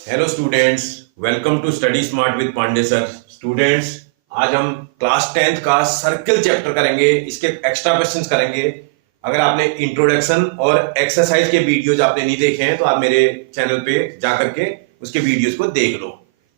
Hello students, welcome to study smart with Pandey sir. Students, आज हम class 10th का circle chapter करेंगे। इसके एक्स्ट्रा क्वेश्चंस करेंगे। अगर आपने इंट्रोडक्शन और एक्सरसाइज के वीडियोज आपने नहीं देखे हैं तो आप मेरे चैनल पे जाकर के उसके वीडियोज को देख लो,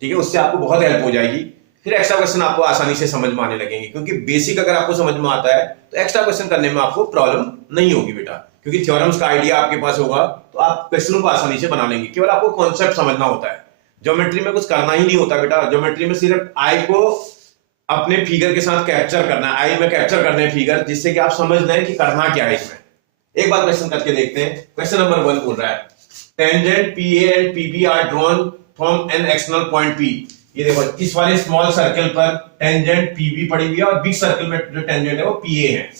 ठीक है। उससे आपको बहुत हेल्प हो जाएगी। फिर एक्स्ट्रा क्वेश्चन आपको आसानी से समझ में आने लगेंगे, क्योंकि बेसिक अगर आपको समझ में आता है तो एक्स्ट्रा क्वेश्चन करने में आपको प्रॉब्लम नहीं होगी बेटा, क्योंकि थ्योरम्स का आइडिया आपके पास होगा तो आप क्वेश्चनों को आसानी से बना लेंगे। केवल आपको कॉन्सेप्ट समझना होता है। ज्योमेट्री में कुछ करना ही नहीं होता बेटा। ज्योमेट्री में सिर्फ आई को अपने फिगर के साथ कैप्चर करना है। आई में कैप्चर करना है फिगर, जिससे कि आप समझ लें कि करना क्या है इसमें। एक बार क्वेश्चन करके देखते हैं। क्वेश्चन नंबर 1 बोल रहा है tangent PA and PB are drawn from an external point P। ये देखो, इस वाले स्मॉल सर्कल पर टेंजेंट PB पड़ी हुई है और बिग सर्कल में जो टेंजेंट है वो PA है।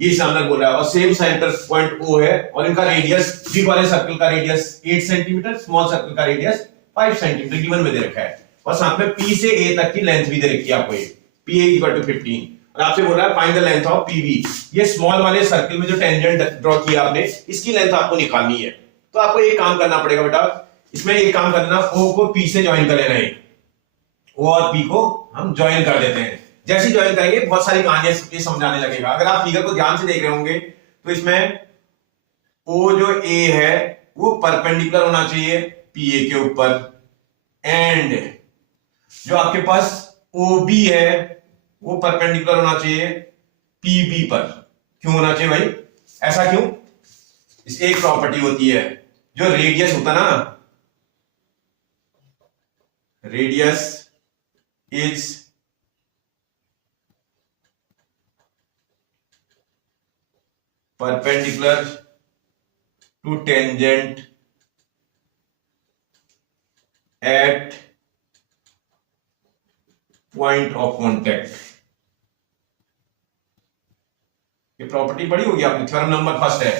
ये सामने बोल रहा है और सेम सेंटर पॉइंट O है और इनका रेडियस, बिग वाले सर्कल का रेडियस 8 सेंटीमीटर, स्मॉल सर्कल का रेडियस 5 सेंटीमीटर गिवन में दे रखा है। और साथ में P से A तक की लेंथ भी दे रखी है आपको। ये PA = 15 और आपसे बोल रहा है find the length of PB। ये स्मॉल वाले सर्कल में जो टेंजेंट ड्रॉ किया आपने, इसकी लेंथ आपको निकालनी है। तो आपको एक काम करना पड़ेगा बेटा, इसमें एक काम करना, O को P से ज्वाइन कर लेना है। O और P को हम ज्वाइन कर देते हैं। जैसे ही ज्वाइन करेंगे बहुत सारी कहानियां समझाने लगेगा। अगर आप फिगर को ध्यान से देख रहे होंगे तो इसमें O जो A है वो परपेंडिकुलर होना चाहिए PA के ऊपर, एंड जो आपके पास OB है वो परपेंडिकुलर होना चाहिए PB पर। क्यों होना चाहिए भाई, ऐसा क्यों? इस एक प्रॉपर्टी होती है, जो रेडियस होता ना, radius is perpendicular to tangent at point of contact। ये प्रॉपर्टी पढ़ी होगी आपने, थ्योरम नंबर फर्स्ट है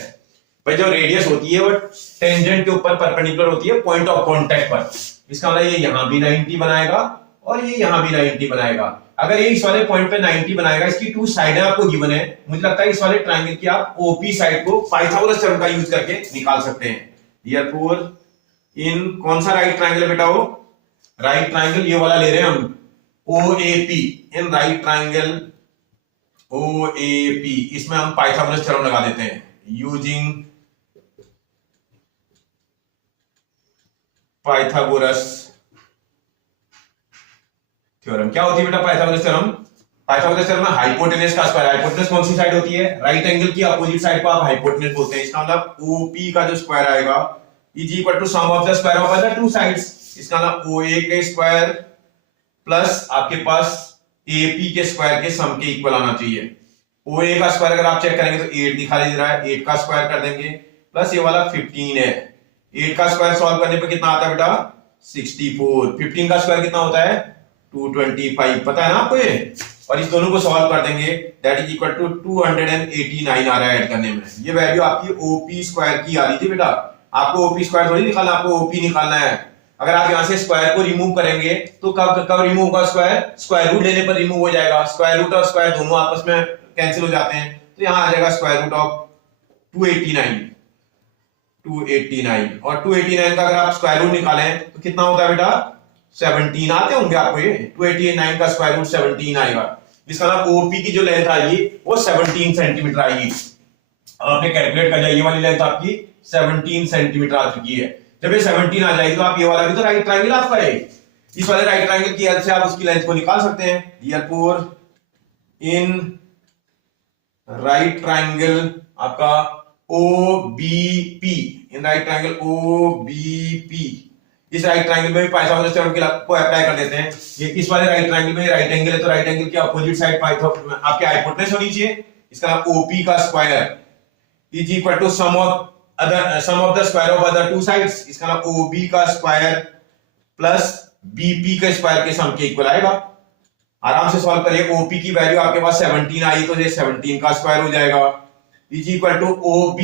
भाई। जो रेडियस होती है वो टेंजेंट के ऊपर परपेंडिकुलर होती है पॉइंट ऑफ कांटेक्ट पर। इसका मतलब ये यहां भी 90 बनाएगा और ये यहां भी 90 बनाएगा। अगर ये इस वाले पॉइंट पे 90 बनाएगा, इसकी 2 साइडें आपको गिवन है। मुझे लगता है इस वाले ट्रायंगल की आप OP साइड को पाइथागोरस थ्योरम का यूज करके निकाल सकते हैं। Therefore, इन कौन सा राइट ट्रायंगल है बेटा? वो राइट ट्रायंगल ये वाला ले रहे हैं हम, OAP। इन राइट ट्रायंगल OAP, इसमें हम पाइथागोरस थ्योरम लगा देते हैं यूजिंग पाइथागोरस थ्योरम। क्या होती है बेटा पाइथागोरस थ्योरम? पाइथागोरस थ्योरम में हाइपोटेनस का स्क्वायर, हाइपोटेनस कौन सी साइड होती है? राइट एंगल की अपोजिट साइड को आप हाइपोटेनस बोलते हैं। इसका मतलब OP का जो स्क्वायर आएगा is equal to sum of the square of the two sides. इसका मतलब OA के स्क्वायर प्लस आपके पास AP के स्क्वायर के सम के इक्वल आना चाहिए। OA का स्क्वायर अगर आप चेक करेंगे तो 8 दिखाई दे रहा है, 8 का स्क्वायर कर देंगे प्लस ये वाला 15 है। 8 का स्क्वायर सॉल्व करने पे कितना आता है बेटा? 64। 15 का स्क्वायर कितना होता है? 225। पता है ना आपको ये? और इस दोनों को सॉल्व कर देंगे, दैट इज इक्वल टू 289 आ रहा है ऐड करने में। ये वैल्यू आपकी OP स्क्वायर की आ रही थी बेटा। आपको OP स्क्वायर थोड़ी निकालना, आपको OP निकालना है। अगर आप यहां से स्क्वायर को रिमूव करेंगे तो कब कब रिमूव होगा स्क्वायर? स्क्वायर रूट लेने पर रिमूव हो जाएगा। स्क्वायर रूट और स्क्वायर दोनों आपस में कैंसिल हो जाते हैं, तो यहां आ जाएगा स्क्वायर रूट ऑफ 289 और 289 का अगर आप स्क्वायर रूट निकालें तो कितना होता है बेटा? 17 आते होंगे आपको। ये 289 का स्क्वायर रूट 17 आएगा। इसका मतलब OP की जो लेंथ आएगी वो 17 सेंटीमीटर आएगी। आपने कैलकुलेट कर लिया, ये वाली लेंथ आपकी 17 सेंटीमीटर आ चुकी है। जब ये 17 आ जाएगी तो आप ये वाला भी तो राइट ट्रायंगल आपका है, इस वाले राइट ट्रायंगल की हेल्प से आप उसकी लेंथ को निकाल सकते हैं। Therefore, इन राइट ट्रायंगल आपका OBP, इन राइट ट्रायंगल OBP, इस राइट ट्रायंगल में भी पाइथागोरस थ्योरम को अप्लाई कर देते हैं। ये इस वाले राइट ट्रायंगल में राइट एंगल है तो राइट एंगल की अपोजिट साइड आपके हाइपोटेनस होनी चाहिए। इसका OP का square is equal to sum of the square of other two sides. इसका मतलब OB का स्क्वायर प्लस BP के स्क्वायर के सम के इक्वल आएगा। आराम से सॉल्व करिए। OP की वैल्यू आपके पास 17 आई तो ये 17 का स्क्वायर हो जाएगा इज इक्वल टू OB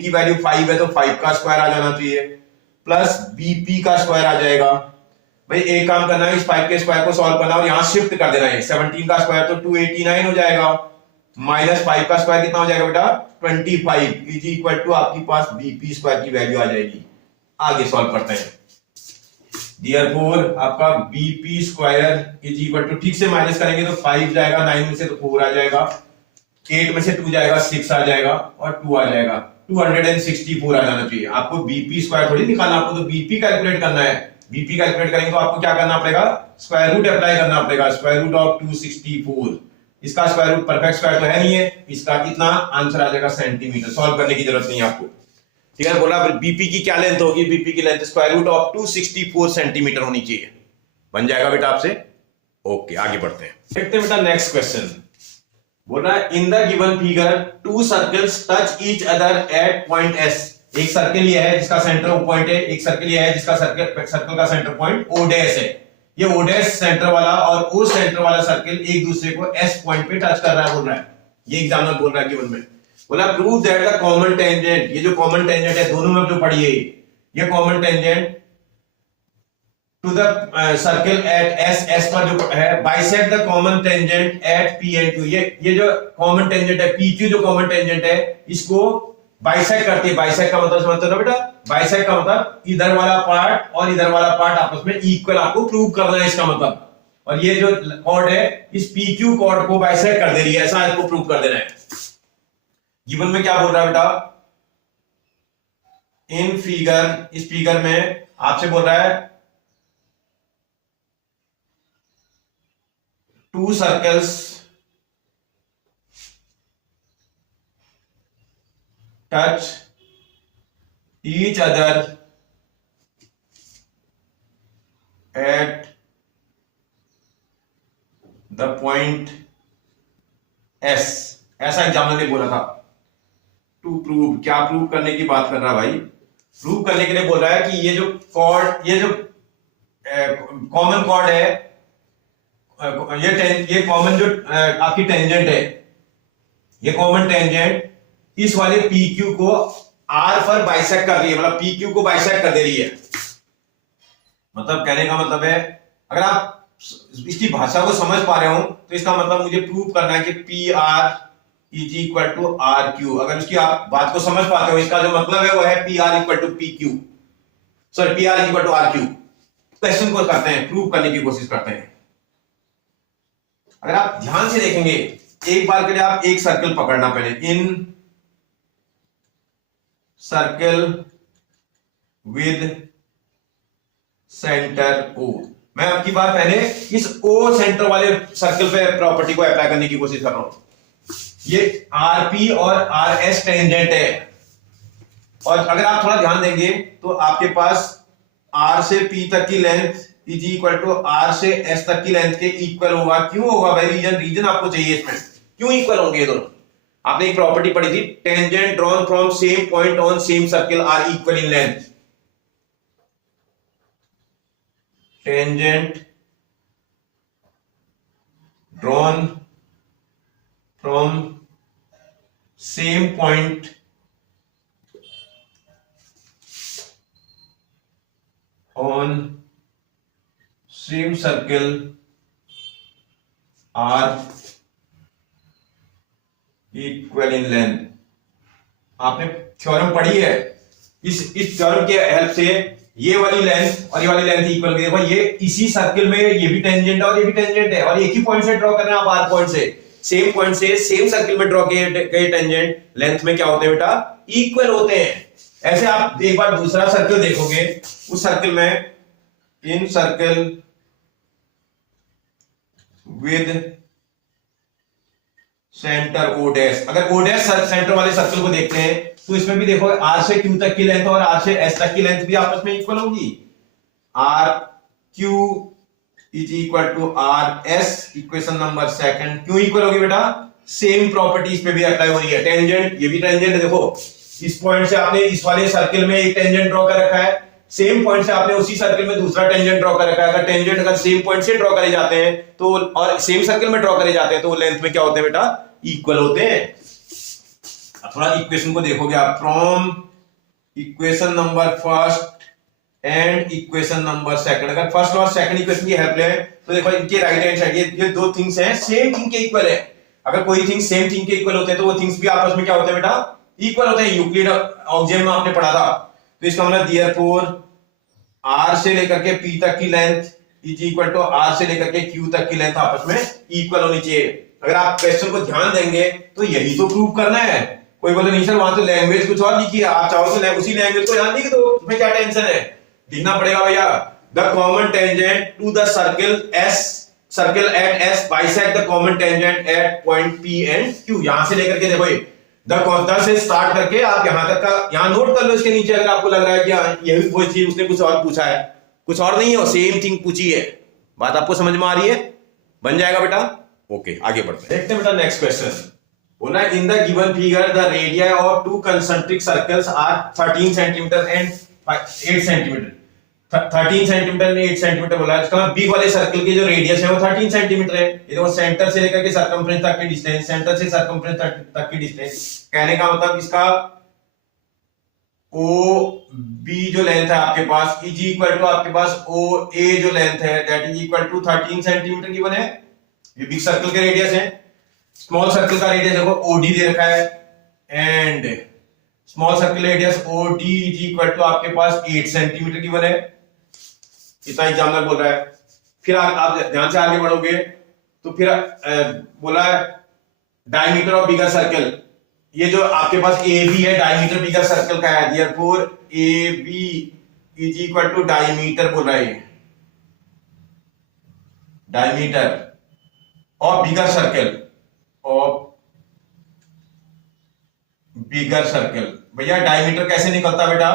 की वैल्यू 5 है तो 5 का स्क्वायर आ जाना चाहिए प्लस BP का स्क्वायर आ जाएगा। भाई एक काम करना है, इस 5 के स्क्वायर को सॉल्व करना और यहां शिफ्ट कर देना है। 17 का स्क्वायर तो 289 हो जाएगा, माइनस 5 का स्क्वायर कितना हो जाएगा बेटा? 25 इज इक्वल टू आपके पास BP स्क्वायर की वैल्यू आ जाएगी। आगे सॉल्व करते हैं। देयरफॉर आपका BP square is equal to, ठीक से माइनस करेंगे तो 5 जाएगा, 9 में से तो 4 आ जाएगा, 8 में से 2 जाएगा, 6 आ जाएगा और 2 आ जाएगा, 264 आ जाना चाहिए। आपको बीपी स्क्वायर थोड़ी निकालना, आपको तो बीपी कैलकुलेट करना है। बीपी कैलकुलेट करेंगे तो आपको क्या करना पड़ेगा, स्क्वायर रूट अप्लाई करना पड़ेगा, स्क्वायर रूट ऑफ 264। इसका स्क्वायर रूट परफेक्ट स्क्वायर तो है नहीं है, इसका कितना आंसर आ जाएगा सेंटीमीटर। सॉल्व करने की जरूरत नहीं है आपको, ठीक है। बोला बीपी की क्या लेंथ होगी, बीपी की length square root of 264 centimetre होनी चाहिए। बन जाएगा बेटा आपसे। ओके, आगे बढ़ते हैं, देखते हैं बेटा नेक्स्ट क्वेश्चन। बोल रहा है इन the given figure to circles touch each other at point S. एक सर्कल ये है जिसका सेंटर ओ पॉइंट है, एक सर्कल ये है जिसका सर्कल का सेंटर पॉइंट ओ डैश है। ये ओ डैश सेंटर वाला और ओ सेंटर वाला सर्कल एक दूसरे को एस पॉइंट पे टच कर रहा है, बोल रहा है। ये एग्जाम्पल बोल रहा है गिवन में। बोला prove that the common tangent, ये जो कॉमन टेंजेंट है दोनों में जो पढ़ी है ये common tangent to the circle at S, S पर जो है, bisect the common tangent at P and Q. ये जो कॉमन टेंजेंट है पी क्यू, जो कॉमन टेंजेंट है इसको बाइसेक्ट करती है। बाइसेक्ट का मतलब समझते हो ना बेटा, बाइसेक्ट का मतलब इधर वाला पार्ट और इधर वाला पार्ट आपस में इक्वल आपको प्रूव करना है, इसका मतलब। और ये जो कॉर्ड है इस पी क्यू कॉर्ड को बाइसेक्ट कर दे रही है, ऐसा आपको प्रूव कर देना है। गिवन में क्या बोल रहा है बेटा, इन फिगर, इस फिगर में आपसे बोल रहा है to circles touch each other at the point S, ऐसा एग्जाम्पल ने बोला था। टू प्रूव, क्या प्रूव करने की बात कर रहा है भाई, प्रूव करने के लिए बोल रहा है कि ये जो कॉर्ड, ये जो कॉमन कॉर्ड है, ये कॉमन जो आपकी टेंजेंट है, ये कॉमन टेंजेंट इस वाले पी क्यू को आर पर बाइसेक्ट कर रही है, मतलब पी क्यू को बाइसेक्ट कर दे रही है। मतलब कहने का मतलब है, अगर आप इसकी भाषा को समझ पा रहे हो तो इसका मतलब मुझे प्रूव करना है कि P R is equal to R Q. अगर उसकी आप बात को समझ पाते हो, इसका जो मतलब है वो है P R equal to P Q, sorry P R equal to R Q. Question को करते हैं, प्रूव करने की कोशिश करते हैं। अगर आप ध्यान से देखेंगे, एक बार के लिए आप एक सर्कल पकड़ना पहले, इन सर्कल विद सेंटर ओ। मैं आपकी बार पहले इस ओ सेंटर वाले सर्कल पे प्रॉपर्टी को अप्लाई करने की कोशिश कर रहा हूं। ये आरपी और आर एस टेंजेंट है, और अगर आप थोड़ा ध्यान देंगे तो आपके पास आर से पी तक की length is equal to R से एस तक की लेंथ के इक्वल होगा। क्यों होगा भाई, रीजन आपको चाहिए इसमें, क्यों इक्वल होंगे ये दोनों। आपने एक प्रॉपर्टी पढ़ी थी, tangent drawn from same point on same circle are equal in length. Tangent drawn from same point on same circle are equal in length. आपने थ्योरम पढ़ी है, इस थ्योरम के हेल्प से ये वाली लेंथ और ये वाली लेंथ इक्वल, देखो ये इसी सर्कल में ये भी टेंजेंट है और ये भी टेंजेंट है, और एक ही पॉइंट से ड्रॉ कर रहे हैं आप, आर पॉइंट से, सेम पॉइंट से सेम सर्कल में ड्रॉ किए गए टेंजेंट लेंथ में क्या होते हैं बेटा, इक्वल होते हैं। ऐसे आप एक बार दूसरा सर्कल देखोगे, उस सर्कल में in circle with centre O dash, अगर ओ डैश सेंटर वाले सर्कल को देखते हैं तो इसमें भी देखो आर से क्यू तक की लेंथ और आर से एस तक की लेंथ भी आपस में इक्वल होगी। R Q is equal to R S, equation number second. क्यों इक्वल होगी बेटा, सेम प्रॉपर्टी इस पे भी अप्लाई हो रही है। टेंजेंट, ये भी टेंजेंट है, देखो इस पॉइंट से आपने इस वाले सर्कल में एक टेंजेंट ड्रॉ कर रखा है, सेम पॉइंट से आपने उसी सर्कल में दूसरा टेंजेंट ड्रॉ कर रखा है। अगर टेंजेंट अगर सेम पॉइंट से ड्रॉ करे जाते हैं तो, और सेम सर्कल में ड्रॉ करे जाते हैं तो लेंथ में क्या होते हैं बेटा, इक्वल होते हैं। थोड़ा इक्वेशन को देखोगे आप, from equation number first and equation number second, अगर फर्स्ट और सेकंड इक्वेशन की हेल्प लें तो देखो इनके राइट हैंड साइड ये दो थिंग्स हैं सेम थिंग के इक्वल है। अगर कोई थिंग सेम थिंग के इक्वल होते हैं तो वो थिंग्स भी आपस में क्या होते हैं बेटा, इक्वल होते हैं। यूक्लिड ऑब्जेक्ट में आपने पढ़ा था। तो इसका मतलब देयरफॉर आर से लेकर के पी तक की length is equal to R से लेकर के क्यू तक की लेंथ आपस में इक्वल होनी चाहिए। अगर आप क्वेश्चन को ध्यान देंगे तो यही तो प्रूव करना है। कोई बोले नहीं सर वहां तो लैंग्वेज कुछ और लिखी है, आप चाहो तो उसी लैंग्वेज को यहां लिख दो, उसमें क्या टेंशन है। लिखना पड़ेगा भैया, the common tangent to the circle at S bisect the common tangent at point P and Q. यहां से लेकर के देखो द से स्टार्ट करके आप यहां तक का यहां नोट कर लो इसके नीचे, अगर आपको लग रहा है कि यही कोई चीज उसने कुछ और पूछा है, कुछ और नहीं है, सेम थिंग पूछी है। बात आपको समझ में आ रही है? बन जाएगा बेटा। ओके आगे बढ़ते हैं, देखते हैं बेटा नेक्स्ट क्वेश्चन। बोला in the given figure the radii of two concentric circles are 13 centimetre and 8 centimetre. 13 centimetre में 8 सेंटीमीटर बोला है, इसका बिग वाले सर्कल की जो रेडियस है वो 13 सेंटीमीटर है। ये देखो सेंटर से लेकर के सर्कमफ्रेंस तक की डिस्टेंस, सेंटर से सर्कमफ्रेंस तक की डिस्टेंस, कहने का मतलब इसका ओ बी जो लेंथ है आपके पास इज इक्वल टू आपके पास ओ ए जो लेंथ है that is equal to 13 centimetre given है। ये बिग सर्कल के रेडियस है। स्मॉल सर्कल का रेडियस देखो ओडी दे रखा है and small circle radius OD is equal to आपके पास 8 सेंटीमीटर गिवन है। इतना एग्जामिनर बोल रहा है। फिर आप ध्यान से आगे बढ़ोगे तो फिर बोला है डायमीटर ऑफ बिगर सर्कल, ये जो आपके पास ए बी है डायमीटर बिगर सर्कल का है, therefore A B is equal to diameter बोल रहा है, diameter of bigger circle of bigger circle. भैया डायमीटर कैसे निकलता है बेटा?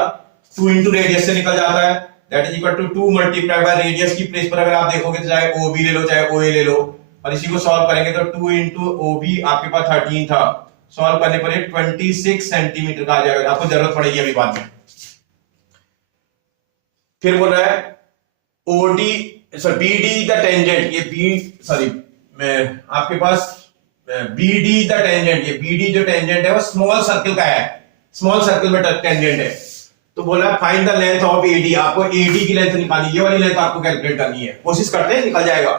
2 इंटू रेडियस से निकल जाता है, that is equal to 2 multiply by radius की प्लेस पर अगर आप देखोगे तो चाहे ओ बी ले लो चाहे ओ ए ले लो, और इसी को सॉल्व करेंगे तो 2 इंटू ओ बी आपके पास 13 था, सॉल्व करने पर 26 सेंटीमीटर का आ जाएगा। आपको जरूरत पड़ेगी अभी बाद में। फिर बोल रहा है OD sorry BD the tangent, ये बी सॉरी आपके पास बीडी द टेंजेंट, ये बीडी जो टेंजेंट है वो स्मॉल सर्कल का है, स्मॉल सर्कल में टेंजेंट है। तो बोला find the length of AD, आपको एडी की लेंथ निकालनी है, ये वाली लेंथ आपको कैलकुलेट करनी है। कोशिश करते हैं निकल जाएगा।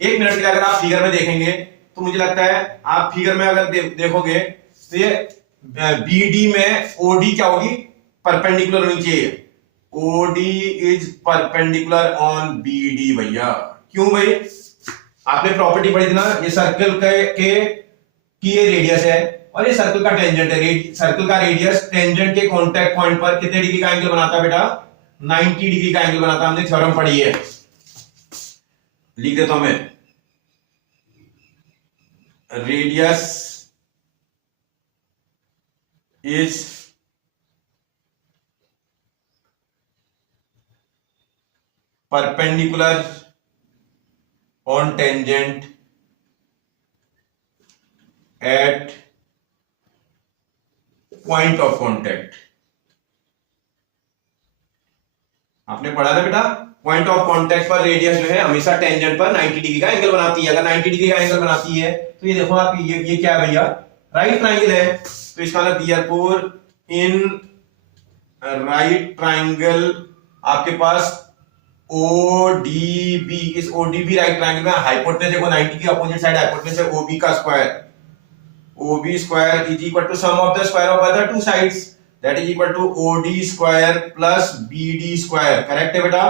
1 मिनट के लिए अगर आप फिगर में देखेंगे तो मुझे लगता है आप फिगर में अगर देखोगे तो ये बीडी में ओडी क्या होगी? परपेंडिकुलर होनी चाहिए। OD is perpendicular on BD. भैया क्यों भाई? आपने प्रॉपर्टी पढ़ी थी ना, ये सर्कल के की ये रेडियस है और ये सर्कल का टेंजेंट है। सर्कल का रेडियस टेंजेंट के कांटेक्ट पॉइंट पर कितने डिग्री का एंगल बनाता है बेटा? 90 डिग्री का एंगल बनाता है। हमने थ्योरम पढ़ी है, लिख देता हूं मैं। Radius is perpendicular on tangent at point of contact. आपने पढ़ा था बेटा, पॉइंट ऑफ कॉन्टेक्ट पर रेडियस जो है हमेशा टेंजेंट पर 90 डिग्री का एंगल बनाती है। अगर 90 डिग्री का एंगल बनाती है तो ये देखो आप, ये क्या है भैया? राइट ट्राइंगल है। तो इसका मतलब देयरफॉर इन राइट ट्राइंगल आपके पास ODB, इस ODB राइट ट्राइंगल में हाइपोटेनस देखो 90 की अपोजिट साइड हाइपोटेनस है OB का square, OB square is equal to sum of the square of other two sides that is equal to OD square plus BD square. Correct है बेटा?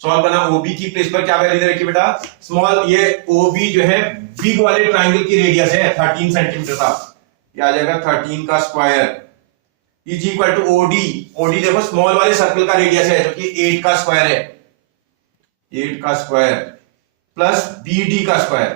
Solve करना। OB की place पर क्या value दे रखी बेटा? स्मॉल, ये OB जो है बिग वाले ट्राइंगल की रेडियस है 13 सेंटीमीटर का, ये आ जाएगा 13 का square is equal to OD देखो स्मॉल वाले सर्कल का रेडियस है जो कि 8 का स्क्वायर है, 8 का स्क्वायर प्लस BD का स्क्वायर।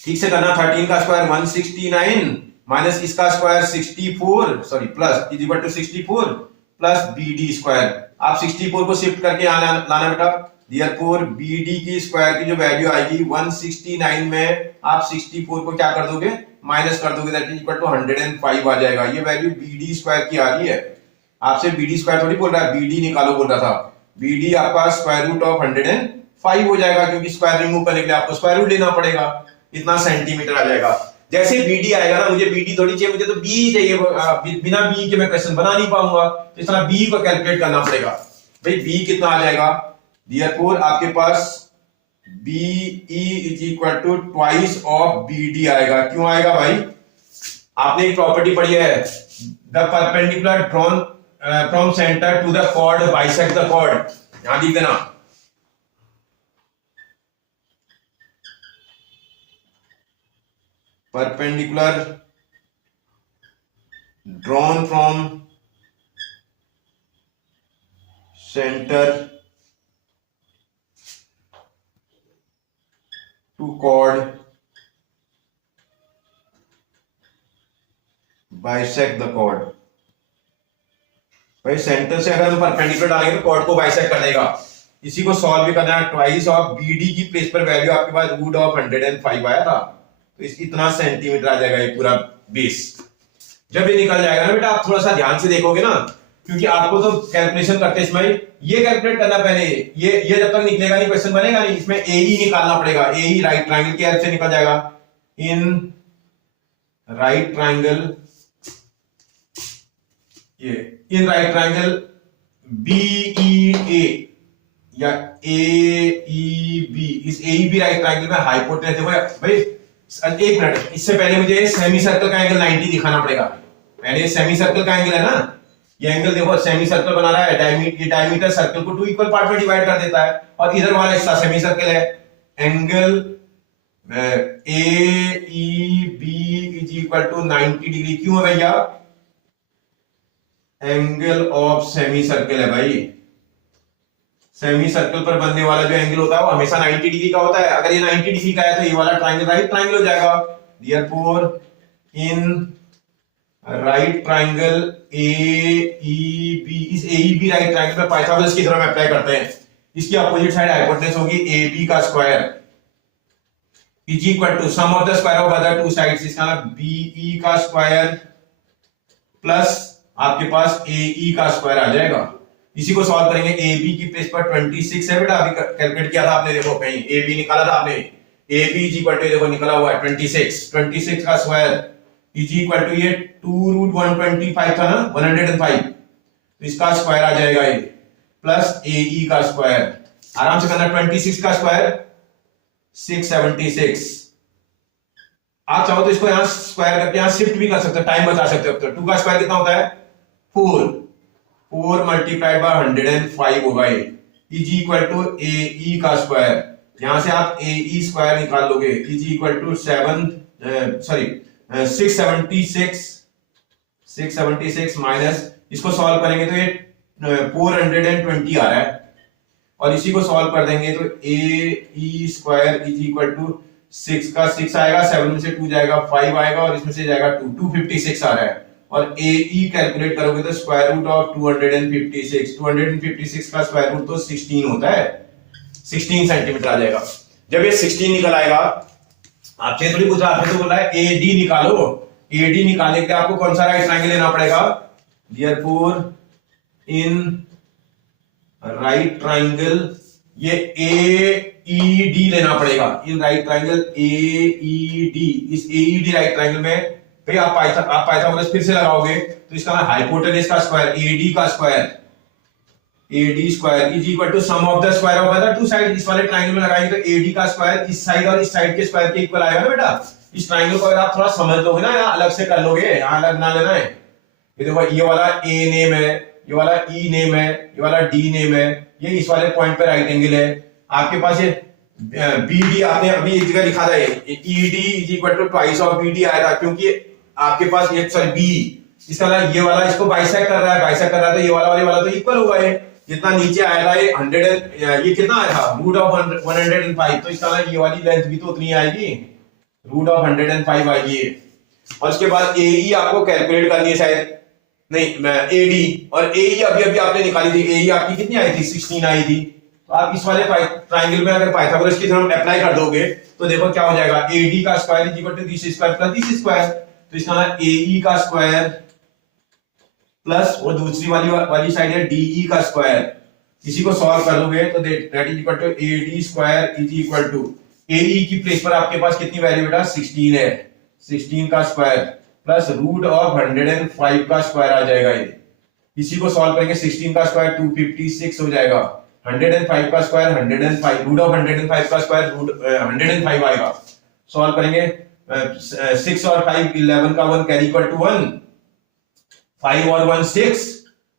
ठीक से करना। 13 का स्क्वायर 169 माइनस इसका square 64 sorry plus is equal to 64 plus BD square. आप 64 को शिफ्ट करके यहाँ लाना बेटा। देयरफॉर BD की स्क्वायर की जो वैल्यू आएगी 169 में आप 64 को क्या कर दोगे? माइनस कर दोगे, दैट इज इक्वल टू 105 आ जाएगा। ये वैल्यू BD स्क्वायर की आ रही है। आपसे BD स्क्वायर थोड़ी बोल रहा है, BD निकालो बोल रहा था। BD आपका स्क्वायर रूट ऑफ 105 हो जाएगा, क्योंकि स्क्वायर रिमूव करने के लिए आपको स्क्वायर रूट लेना पड़ेगा। इतना सेंटीमीटर आ जाएगा। जैसे BD आएगा ना, मुझे BD थोड़ी चाहिए, मुझे तो B चाहिए। बिना B के मैं क्वेश्चन बना नहीं पाऊंगा, तो इस तरह B को कैलकुलेट करना पड़ेगा। भाई B कितना आ जाएगा? देयरफॉर आपके पास BE is equal to twice of BD आएगा। क्यों आएगा भाई? आपने एक प्रॉपर्टी पढ़ी है, the perpendicular drawn from centre to the chord bisect the chord, यहां लिख देना perpendicular drawn from center to chord bisect the chord। भाई सेंटर से अगर हम परपेंडिकुलर डालेंगे तो कॉर्ड को बाइसेक्ट कर देगा। इसी को सॉल्व भी करना है। ट्वाइस ऑफ बीडी की प्लेस पर वैल्यू आपके पास रूट ऑफ 105 आया था, तो इसकी इतना सेंटीमीटर आ जाएगा ये पूरा बेस। जब ये निकल जाएगा ना बेटा, आप थोड़ा सा ध्यान से देखोगे ना, क्योंकि आपको तो कैलकुलेशन करते इसमें ये कैलकुलेट करना पहले, ये जब तक निकलेगा नहीं क्वेश्चन बनेगा नहीं। इसमें ए ही निकालना पड़ेगा, ए ही राइट ट्रायंगल की हेल्प से निकल जाएगा। इन राइट ट्रायंगल, ये इन राइट ट्रायंगल बीईए या एईबी, इस एईबी राइट ट्रायंगल में हाइपोटेनस देखो भाई। एक मिनट, इससे पहले मुझे सेमी सर्कल का एंगल 90 दिखाना पड़ेगा। पहले सेमी सर्कल का एंगल है ना, ये एंगल देखो, सेमी सर्कल बना रहा है, ये डायमीटर सर्कल को 2 इक्वल पार्ट में डिवाइड कर देता है, और इधर वाला हिस्सा सेमी सर्कल है। Angle AEB is equal to 90 degree. क्यों है भैया? एंगल ऑफ सेमी सर्कल है भाई। सेमी सर्कल पर बनने वाला जो एंगल होता है वो हमेशा 90 डिग्री का होता है। अगर ये 90 डिग्री का है तो ये वाला ट्रायंगल राइट ट्रायंगल हो जाएगा। Therefore in right triangle AEB, इस एईबी राइट ट्रायंगल पे पाइथागोरस की थ्योरम अप्लाई करते हैं। इसकी अपोजिट साइड हाइपोटेनस होगी एबी का square is equal to sum of the square of other two sides, इसका बीई का स्क्वायर प्लस आपके पास एई का स्क्वायर आ जाएगा। इसी को सॉल्व करेंगे। ए बी की प्लेस पर 26 है बेटा, अभी कैलकुलेट किया था आपने, देखो कहीं ए बी निकाला था आपने। A B is equal to देखो निकला हुआ है 26 का स्क्वायर इज इक्वल टू ये 2 रूट 125 था ना, 105, तो इसका स्क्वायर आ जाएगा ये, प्लस ए का स्क्वायर। आराम से करना, 26 का स्क्वायर 676। आप चाहो तो इसको यहां स्क्वायर करके यहां शिफ्ट भी कर सकते हो, टाइम बचा सकते हो। तो 2 का स्क्वायर कितना होता है? 4 मल्टीप्लाइड बाय 105 होगा ये, इज इक्वल टू ए का स्क्वायर। यहां से आप ए स्क्वायर निकाल लोगे, इज इक्वल टू 676 माइनस, इसको सॉल्व करेंगे तो ये 420 आ रहा है, और इसी को सॉल्व कर देंगे तो ए स्क्वायर इज इक्वल टू 6 का 6 आएगा, 7 में से 2 जाएगा, 5 आएगा, और इसमें से जाएगा 256 आ रहा है। और ए कैलकुलेट करोगे तो स्क्वायर रूट ऑफ 256 का स्क्वायर रूट तो 16 होता है, 16 सेंटीमीटर आ जाएगा। जब ये 16 निकल आएगा, आपसे थोड़ी पूछा, आपने तो बोला है एडी निकालो। एडी निकालने के लिए आपको कौन सा राइट ट्रायंगल लेना पड़ेगा? देयरफॉर इन राइट ट्रायंगल ये एईडी लेना पड़ेगा। इन राइट ट्रायंगल एईडी, इस एईडी राइट ट्रायंगल में भाई आप पाइथागोरस फिर से लगाओगे तो इसका हाइपोटेनस का स्क्वायर एडी का square, AD square is equal to sum of the square of other two side. इस वाले ट्रायंगल में लगाएंगे तो एडी का स्क्वायर इस साइड और इस साइड के स्क्वायर के इक्वल आएगा ना बेटा। इस ट्रायंगल को अगर आप थोड़ा समझ लोगे ना, यहाँ अलग से कर लोगे, यहाँ अलग ना लेना है। ये देखो, ये वाला ए नेम है, ये वाला ई नेम है, ये वाला डी नेम है, ये इस वाले पॉइंट पे राइट एंगल है। आपके पास ये बीडी आपने अभी एक जगह लिखा था, ED is equal to twice of BD आया था, क्योंकि आपके पास ये सॉरी बी, इसका ये वाला इसको बाइसेक्ट कर रहा है, तो ये वाला तो इक्वल होगा। ये जितना नीचे आया था ये 100, ये कितना आया था? रूट ऑफ 105, तो इसका ये वाली लेंथ भी तो उतनी आएगी, रूट ऑफ 105 आएगी। और उसके बाद एई आपको कैलकुलेट करनी है शायद, नहीं एडी, और एई अभी आपने निकाली थी, एई आपकी कितनी आई थी? 16 आई थी। तो आप इस वाले ट्रायंगल में अगर पाइथागोरस की थ्योरम अप्लाई कर दोगे तो देखो क्या हो जाएगा, एडी का square is equal to this square plus this square. तो इसका एई का स्क्वायर प्लस और दूसरी वाली साइड है डीई का स्क्वायर। इसी को सॉल्व कर लोगे तो that is equal to AD square is equal to AE की प्लेस पर आपके पास कितनी वैल्यू बेटा? 16 है, 16 का स्क्वायर प्लस रूट ऑफ 105 का स्क्वायर आ जाएगा ये। इसी को सॉल्व करेंगे, 16 का स्क्वायर 256 हो जाएगा, 105 का स्क्वायर 105, रूट ऑफ 105 का स्क्वायर रूट 105 आएगा। सॉल्व करेंगे 6 और 5 11 का 1 कैरी इक्वल टू 1, 5 और 1 6,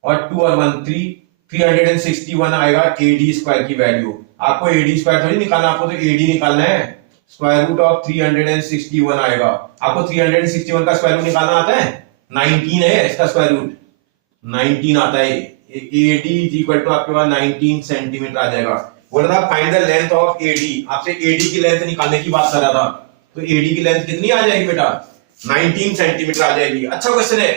और 2 और 1 3, 361 आएगा एडी स्क्वायर की वैल्यू। आपको एडी स्क्वायर थोड़ी निकालना, आपको तो एडी निकालना है। स्क्वायर रूट ऑफ 361 आएगा। आपको 361 का स्क्वायर रूट निकालना आता है? 19 है इसका स्क्वायर रूट, 19 आता है। एडी इज इक्वल टू आपके पास 19 सेंटीमीटर आ जाएगा। बोल रहा था find the length of AD, आपसे एडी की लेंथ निकालने की बात कर रहा था। तो एडी की लेंथ कितनी आ जाएगी बेटा? 19 सेंटीमीटर आ जाएगी। अच्छा क्वेश्चन है,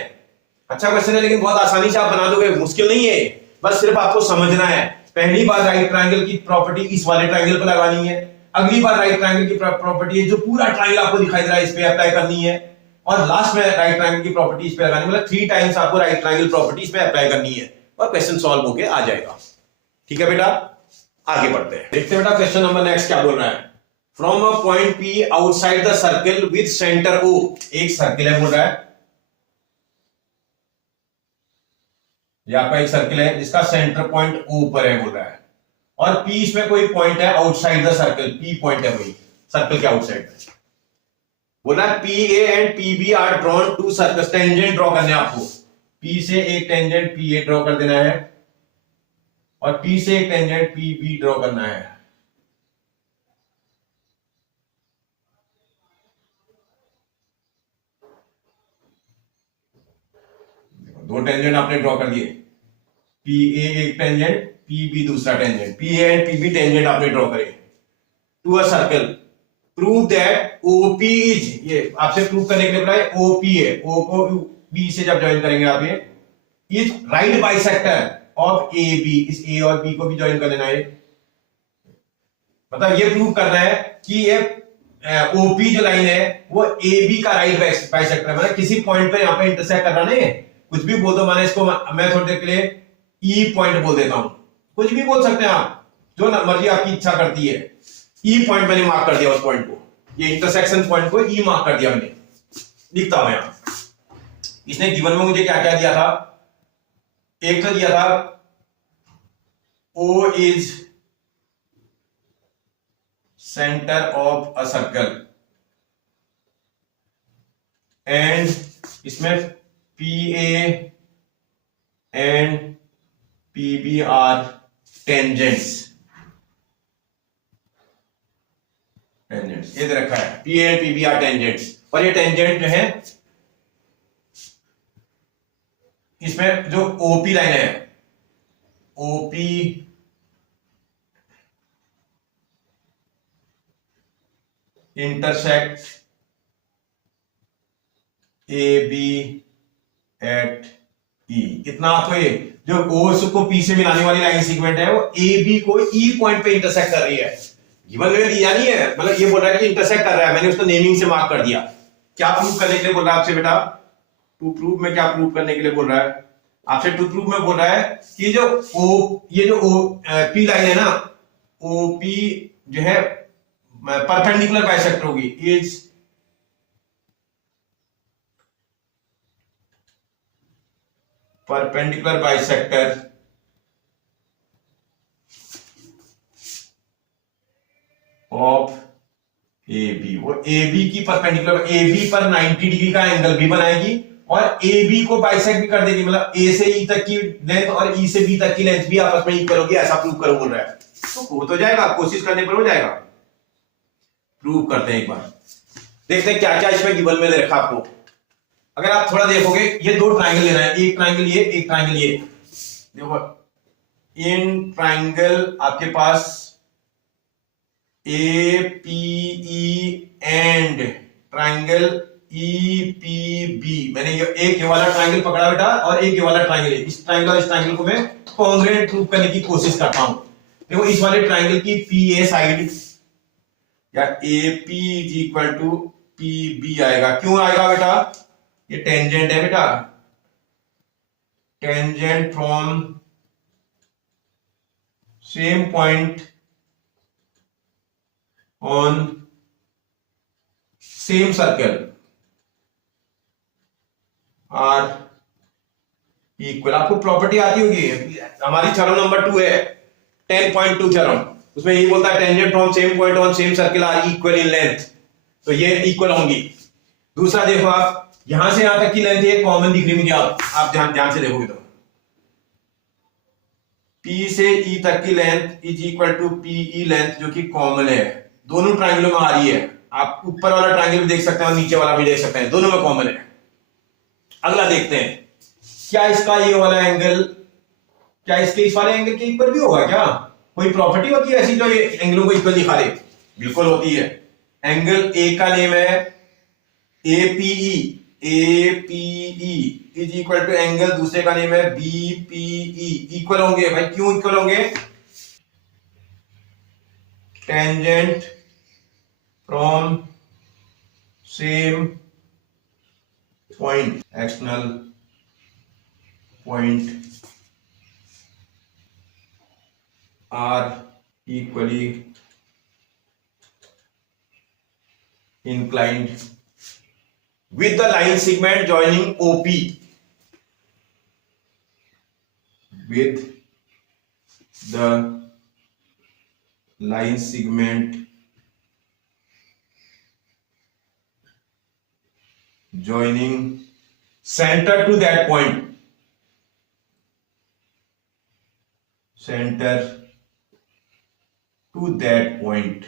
अच्छा क्वेश्चन है, लेकिन बहुत आसानी से आप बना दोगे, मुश्किल नहीं है, बस सिर्फ आपको समझना है। पहली बार राइट ट्रायंगल की प्रॉपर्टी इस वाले ट्रायंगल पर लगानी है, अगली बार राइट ट्रायंगल की प्रॉपर्टी है जो पूरा ट्रायंगल आपको दिखाई दे रहा है इस पे अप्लाई करनी है, और लास्ट में राइट ट्रायंगल की प्रॉपर्टी इस पे लगानी है। मतलब 3 टाइम्स आपको राइट ट्रायंगल प्रॉपर्टी इस पे अप्लाई करनी है और क्वेश्चन सॉल्व होके आ जाएगा। ठीक है बेटा, आगे बढ़ते हैं, देखते हैं बेटा क्वेश्चन नंबर नेक्स्ट क्या बोल रहा है। From a point P outside the circle with centre O, एक सर्किल है बोल रहा है, ये आपका एक सर्किल है जिसका सेंटर पॉइंट O पर है बोल रहा है, और P इसमें कोई पॉइंट है outside the circle, P point है वही सर्कल के आउटसाइड। बोला PA and PB are drawn to circles, tangent draw करने आपको, P से एक टेंजेंट PA ड्रॉ कर देना है और P से एक टेंजेंट PB ड्रॉ करना है। दो टेंजेंट आपने ड्रॉ कर दिए, PA एक टेंजेंट, PB दूसरा tangent, PA and PB tangent आपने ड्रॉ करे to a circle. Prove that OP is, ये आपसे प्रूव करने के लिए बोला है OP है, O को B से जब ज्वाइन करेंगे आप, ये is right bisector of AB, इस A और B को भी ज्वाइन कर लेना है। मतलब ये प्रूव करना है कि ये OP जो लाइन है वो AB का राइट बाइसेक्टर है, मतलब किसी पॉइंट पे यहाँ पे इंटरसेक्ट कर रहा नहीं है। कुछ भी बोल दो, मैंने इसको मैं थोड़ी देर के लिए E पॉइंट बोल देता हूं, कुछ भी बोल सकते हैं आप, जो मर्जी आपकी इच्छा करती है। E पॉइंट मैंने मार्क कर दिया उस पॉइंट को, ये इंटरसेक्शन पॉइंट को E मार्क कर दिया मैंने, लिखता हूं यहां। इसने गिवन में मुझे क्या क्या दिया था, एक तो दिया था O is centre of a circle and इसमें PA and PB are tangents, ये दे रखा है PA and PB are tangents, और ये टेंजेंट जो है इसमें जो OP लाइन है, OP intersect AB at E, इतना तो ये जो O को P से मिलाने वाली लाइन सीक्वेंट है वो AB को E पॉइंट पे इंटरसेक्ट कर रही है। गिवन में दिया नहीं है, मतलब ये बोल रहा है कि इंटरसेक्ट कर रहा है, मैंने उसको नेमिंग से मार्क कर दिया। क्या प्रूव करने के लिए बोल रहा है आपसे बेटा? टू प्रूव में क्या प्रूव करने के लिए बोल रहा है आपसे? टू प्रूव में बोल रहा है कि जो ये जो P लाइन है ना, OP जो है परपेंडिकुलर बाइसेक्टर होगी, is perpendicular bisector of AB। वो AB की परपेंडिकुलर, AB पर 90 डिग्री का एंगल भी बनाएगी और AB को बाइसेक्ट भी कर देगी, मतलब A से E तक की लेंथ और E से B तक की लेंथ भी आपस में इक्वल होगी, ऐसा प्रूव करो बोल रहा है। तो हो तो जाएगा, कोशिश करने पर हो जाएगा। प्रूव करते हैं एक बार, देखते हैं क्या क्या इसमें गिवन में दे रखा आपको। अगर आप थोड़ा देखोगे, ये दो ट्राइंगल लेना है, एक ट्राइंगल ये, एक ट्राइंगल ये। देखो इन ट्राइंगल आपके पास APE एंड ट्राइंगल EPB, मैंने ये एक ये वाला ट्राइंगल पकड़ा बेटा और एक ये वाला ट्राइंगल है। इस ट्राइंगल और इस ट्राइंगल को मैं कॉन्ग्रुएंट प्रूव करने की कोशिश करता हूं। देखो इस वाले ट्राइंगल की PA साइड या AP is equal to PB आएगा। क्यों आएगा बेटा? ये टेंजेंट है बेटा, tangent from same point on same circle are equal. आपको प्रॉपर्टी आती होगी, हमारी थ्योरम नंबर 2 है 10.2 थ्योरम, उसमें यही बोलता है tangent from same point on same circle are equal in length, तो ये इक्वल होंगी। दूसरा देखो, आप यहां से यहां तक की लेंथ ये कॉमन दिख रही मुझे, आप ध्यान से देखोगे तो P से E तक की length is equal to PE length, जो कि कॉमन है, दोनों ट्रायंगलों में आ रही है। आप ऊपर वाला ट्रायंगल भी देख सकते हैं और नीचे वाला भी देख सकते हैं, दोनों में कॉमन है। अगला देखते हैं, क्या इसका ये वाला एंगल, क्या इसके इस वाले एंगल के इक्वल भी होगा क्या? कोई प्रॉपर्टी होती है ऐसी जो ये एंगलों को इक्वल दिखा दे? बिल्कुल होती है। एंगल ए का नेम है APE, APE is equal to angle दूसरे का नेम है BPE। इक्वल होंगे भाई, क्यों इक्वल होंगे? Tangent from same point, external point are equally inclined with the line segment joining OP, with the line segment joining center to that point, center to that point।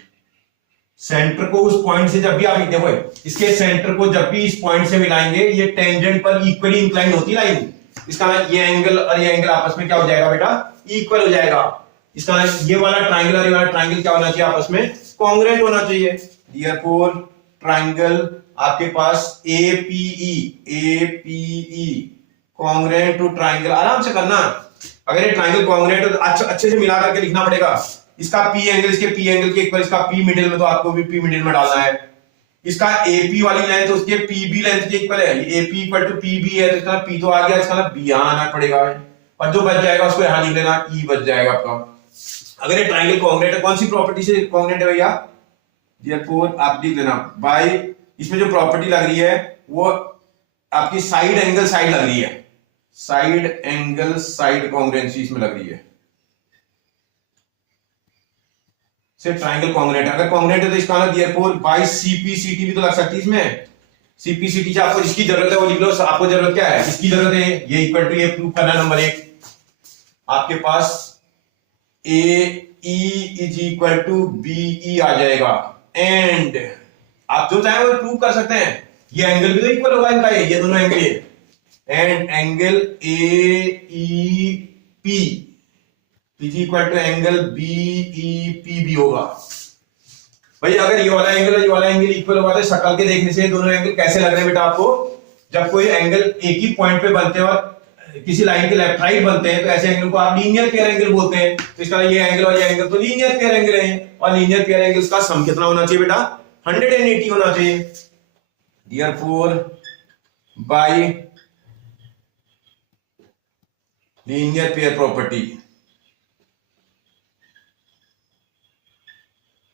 Centre को उस point से जब भी आप देखो, इसके centre को जब भी इस पॉइंट से मिलाएंगे, ये टेंजेंट पर इक्वली इंक्लाइन होती है लाइन। इसका ये एंगल और ये एंगल आपस में क्या हो जाएगा बेटा? इक्वल हो जाएगा। इसका ये वाला ट्रायंगल और ये वाला ट्रायंगल क्या होना चाहिए? आपस में कॉन्ग्रुएंट होना चाहिए। देयरफॉर ट्रायंगल आपके पास APE कॉन्ग्रुएंट टू ट्रायंगल, आराम से करना। अगर ये ट्रायंगल कॉन्ग्रुएंट है तो अच्छे से मिला करके लिखना पड़ेगा। इसका P एंगल इसके P एंगल के इक्वल, इसका P मिडिल में, तो आपको भी P मिडिल में डालना है। इसका AP वाली लेंथ उसके PB लेंथ के इक्वल है, AP इक्वल टू PB है, तो इसका P तो आ गया, इसका B यहां आना पड़ेगा, और जो बच जाएगा उसको यहां लिख लेना, E बच जाएगा आपका। अगर ये ट्रायंगल कॉन्ग्रुएंट है, कौन सी प्रॉपर्टी से कॉन्ग्रुएंट है भैया? देयरफॉर आप लिख लेना बाय, इसमें जो प्रॉपर्टी लग रही है वो आपकी साइड एंगल साइड लग रही है, साइड एंगल साइड कॉन्ग्रुएंसी इसमें लग रही है। से ट्रायंगल कॉन्ग्रुएंट है, अगर कॉन्ग्रुएंट है तो इसका मतलब देयरफॉर बाय CPCT भी तो लग सकती है इसमें। CPCT से आपको जिसकी जरूरत है वो लिख लो। आपको जरूरत क्या है? इसकी जरूरत है ये इक्वल टू, ये प्रूव करना नंबर 1। आपके पास AE is equal to BE आ जाएगा, एंड आप जो चाहे वो प्रूव कर सकते हैं। ये एंगल भी तो इक्वल होगा इनका, ये दोनों angle, and angle AEP is equal to angle BEP भी होगा। भाई अगर ये वाला एंगल और ये वाला एंगल इक्वल होगा तो शक्ल के देखने से दोनों एंगल कैसे लग रहे हैं बेटा आपको? जब कोई एंगल एक ही पॉइंट पे बनते हैं और किसी लाइन के लेफ्ट राइट बनते हैं तो ऐसे एंगल को आप लीनियर पेयर एंगल बोलते हैं। तो इसका ये एंगल और ये एंगल तो लीनियर पेयर एंगल है, और लीनियर पेयर एंगल्स का सम कितना होना चाहिए बेटा? 180 होना चाहिए। Therefore by linear pair property,